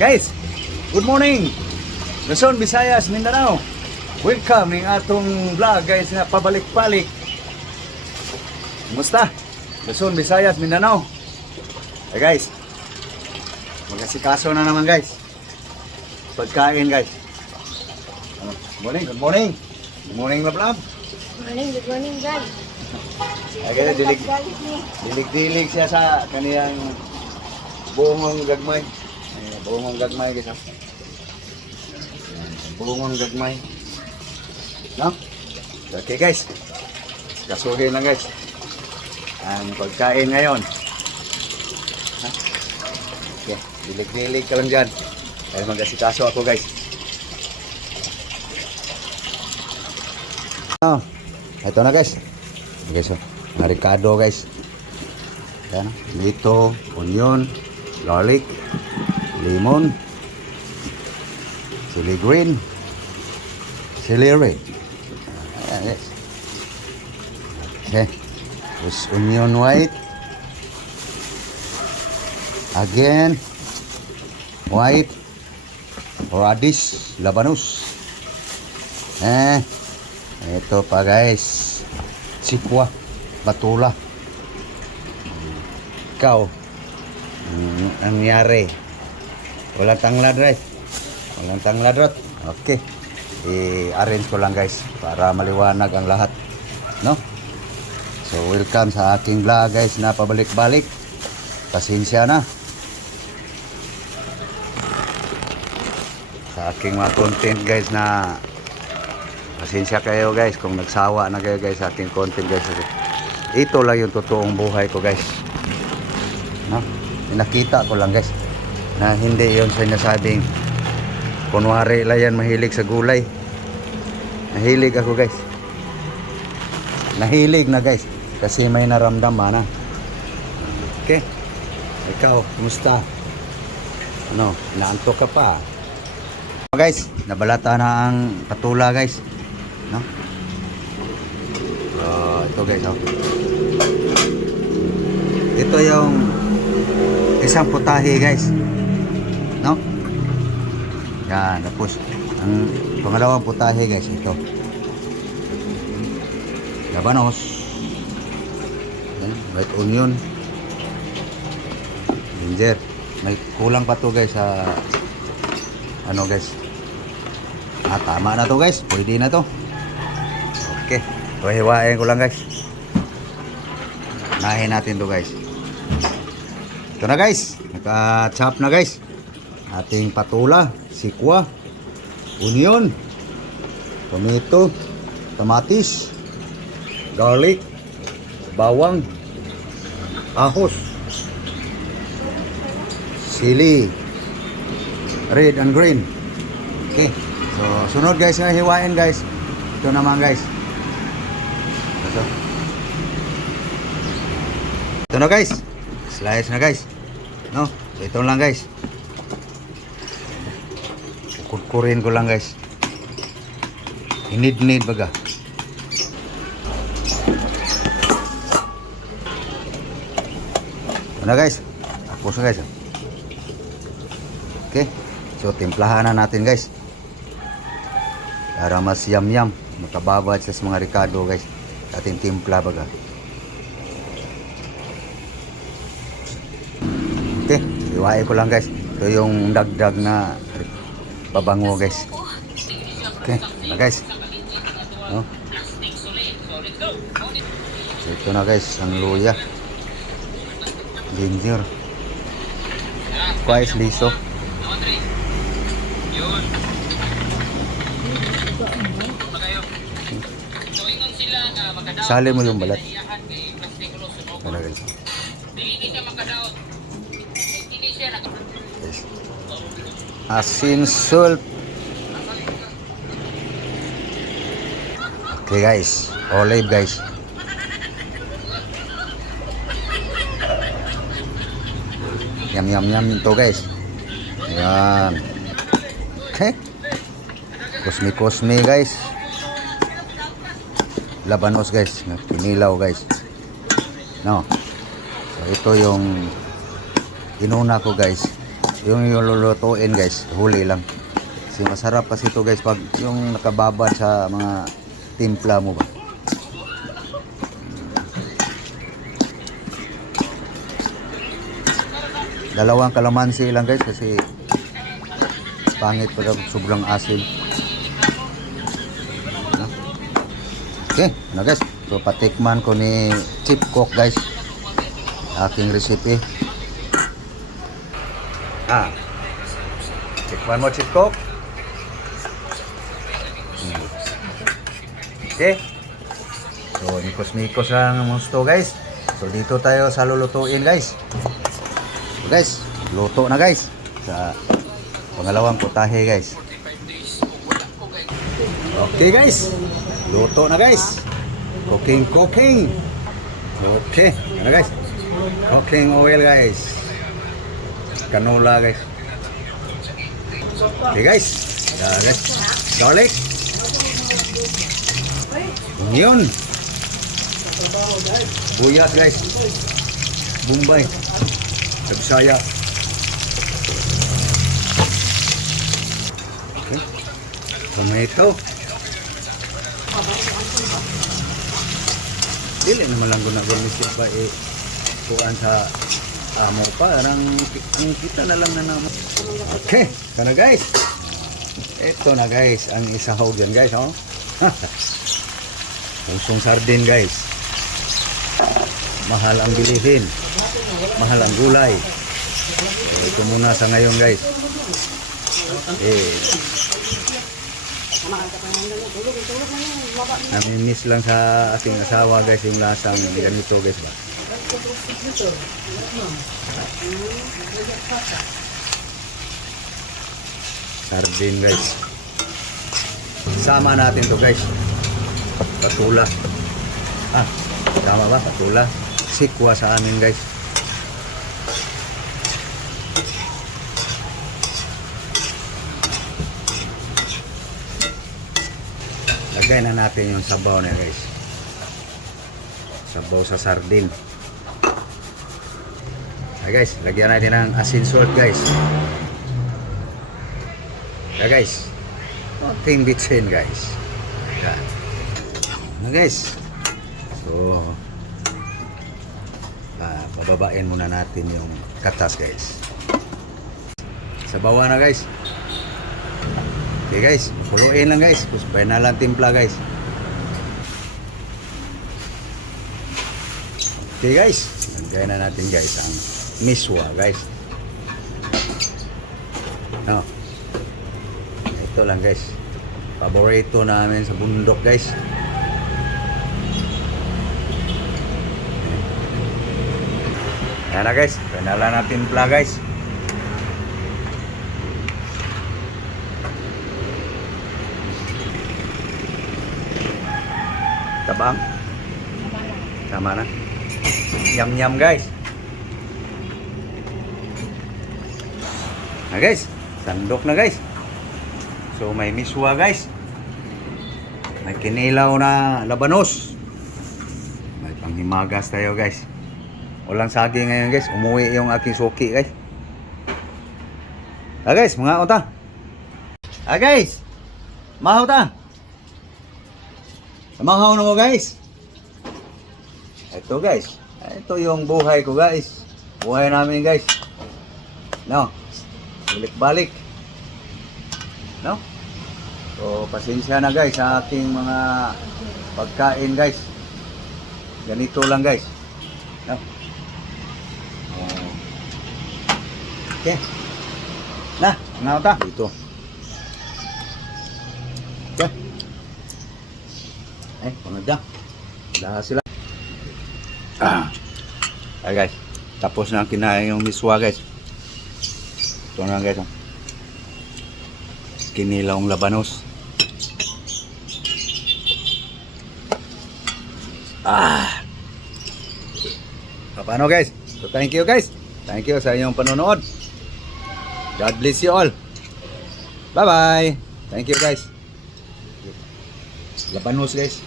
Guys, good morning. Luzon, Visayas, Mindanao. Welcome ng atong vlog guys na pabalik-balik. Kumusta? Luzon, Visayas, Mindanao. Hey guys, mag-asikaso na naman guys. Pagkain guys. Good morning, good morning. Good morning, Lablab. Good morning, God. Ay guys, dilig siya sa kaniyang buongong gagmay. Buongong gagmay guys. Buongong gagmay. No? Okay guys. Kasuhin lang guys. Ang pagkain ngayon. Ha? Okay, dilig ka lang dyan. Dahil mag-asikaso ako guys. Oh, ito na guys. Okay, so, mga ricado guys. Yan, dito, onion, garlic, lemon, chili green, chili red. Ayan guys. Okay. Tapos onion white. Again, white, radish, labanus. Ito pa guys, sikwa, batula. Ikaw, ang nangyari? Walang tanglad guys. Walang tanglad rot. Okay. I-arrange ko lang guys para maliwanag ang lahat. No? So welcome sa aking vlog guys na pabalik-balik. Pasensya na. Sa aking mga content guys na pasensya kayo guys kung nagsawa na kayo guys sa aking content guys. Ito lang yung totoong buhay ko guys. No? Nakita ko lang guys na hindi yon sinasabing kunwari lang yan mahilig sa gulay. Nahilig ako guys. Nahilig na guys kasi may naramdaman na. Okay. Ikaw, kumusta? Ano, naantok ka pa? Guys, nabalata na ang patula guys. No? Ito guys, oh. Ito yung isang putahe guys. No? Yan, tapos ang pangalawang putahe guys, ito. Labanos. Yan, white onion. Ginger. May kulang pa to guys sa ano guys. Tama na to guys. Pwede na to. Okay. So, hiwain ko lang guys. Nahin natin to guys. Ito na guys. Naka-chop na guys. Ating patula, sikwa, onion, tomato, kamatis, garlic, bawang, ahos, chili, red and green. Okay. So, sunod guys na hiwain guys. Ito naman guys. Ito na guys. Slice na guys. No? So, ito lang guys. Kukurin ko lang guys. Inid baga. Ito na guys. Tapos na guys. Okay. So, timplahan na natin guys. Para mas yam-yam. Makababad sa mga ricado guys. Ating timpla baga. Okay. Iwain ko lang guys. Ito yung dagdag na pabango guys. Okay. Na guys. No? So, ito na guys. Ang luya. Ginger. Quite liso. Sali mo yung balat. Ano guys? Yes. Asin salt. Okay guys. Olive guys. Yum ito guys. Ayan. Okay. Kusmi guys. Labanos guys, kinilaw guys. No. So ito yung inuna ko guys yung lulutuin guys, huli lang. Kasi masarap kasi ito guys pag yung nakababad sa mga timpla mo ba. Dalawang kalamansi lang guys kasi pangit pag sobrang asin. No? Okay, na guys. So patikman ko ni Chip Cook guys. Aking recipe. Tikman mo Chip Cook. Okay. So nikos-nikos lang ang gusto guys. So dito tayo sa lulutuin guys. So guys, luto na guys. Sa pangalawang putahe guys. Okay guys. Luto na guys. Cooking. Okay. Ano guys? Cooking oil guys. Canola guys. Okay guys. Guys. Garlic. Onion. Buyas guys. Bombay. Bisaya. Okay. Tomato. Dili naman lang guna-guna siya kuan sa amo pa. Ang kita na lang na naman. Okay. Ito na guys. Ito na guys. Ang isahog yan guys. Oh. Pusong sardin guys. Mahal ang bilihin. Mahal ang gulay. So, ito muna sa ngayon guys. Namimiss lang sa ating asawa guys yung lasang ganito guys ba. Sardin guys. Sama natin to guys. Patula. Tama ba? Patula. Sikwa sa amin guys. Lagay na natin yung sabaw na guys. Sabaw sa sardin. Ay guys, lagyan natin ng asin salt guys. Guys. Konting bitsin guys. Yan. Na guys. So pababain muna natin yung katas guys. Sabawan na guys. Okay guys, kuluin lang guys. Kuspain na lang timpla guys. Okay guys, lagay na natin guys ang miswa guys. No. Ito lang guys. Paborito namin sa bundok guys. Yan na guys, pinala na timpla guys. Tabang. Tama na. Yum guys. Na guys, sandok na guys. So may miswa guys. May kinilaw na labanos. May panghimagas tayo guys. Walang saging ngayon guys. Umuwi yung aking suki guys. Guys, mga uta. Guys. Mahaw ta. Mahaw na mo guys. Ito guys. Ito yung buhay ko guys. Buhay namin guys. No. Balik-balik. No. So pasensya na guys sa aking mga pagkain guys. Ganito lang guys. No. Okay. Nah, nga ta dito. Okay. Pangada. Lahat sila. Ay guys, tapos na kinain yung miswa guys. Ito na guys. Kinilawang labanos. Paano guys? So thank you guys. Thank you sa inyong panonood. God bless you all. Bye bye. Thank you guys. Labanos guys.